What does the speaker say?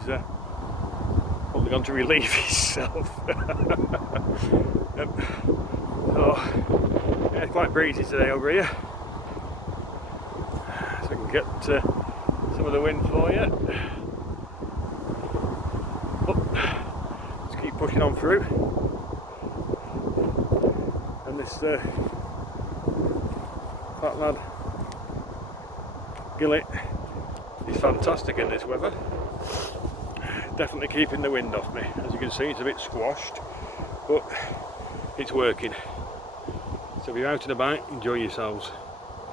he's probably gone to relieve himself. So, yeah, it's quite breezy today over here, so we can get some of the wind for you. But let's keep pushing on through. And this fat lad Gillet is fantastic in this weather. Definitely keeping the wind off me. As you can see, it's a bit squashed, but it's working. So if you're out and about, enjoy yourselves.